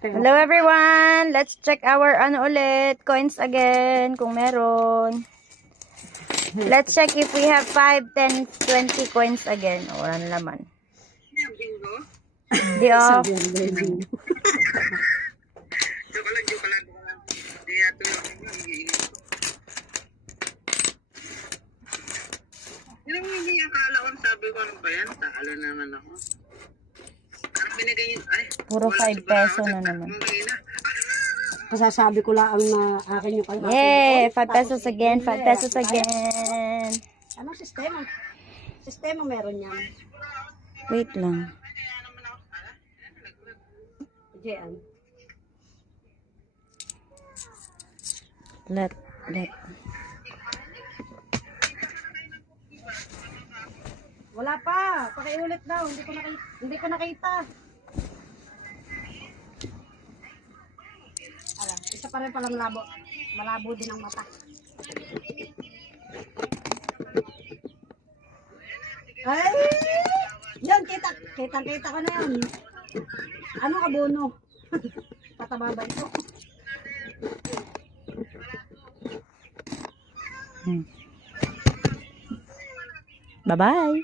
Hello everyone! Let's check our coins again kung meron. Let's check if we have 5, 10, 20 coins again. O, wala na laman. Di off. Yung hindi akala ko, sabi ko ano ba yan? Talo naman ako. Parang binigay yun. Ay, Puro 5 peso na naman. Masasabi ko lang na akin yung kalahati. Yay! 5 pesos again, 5 pesos again. Anong sistema? Sistema meron yan. Wait lang. Diyan. Let. Wala pa. Pakiulit daw. Hindi ko nakita. Ala, isa pa rin palang malabo. Malabo din ang mata. Ay! Yan, kita ko na yan. Ano abono? Pataba ba ito? Bye-bye!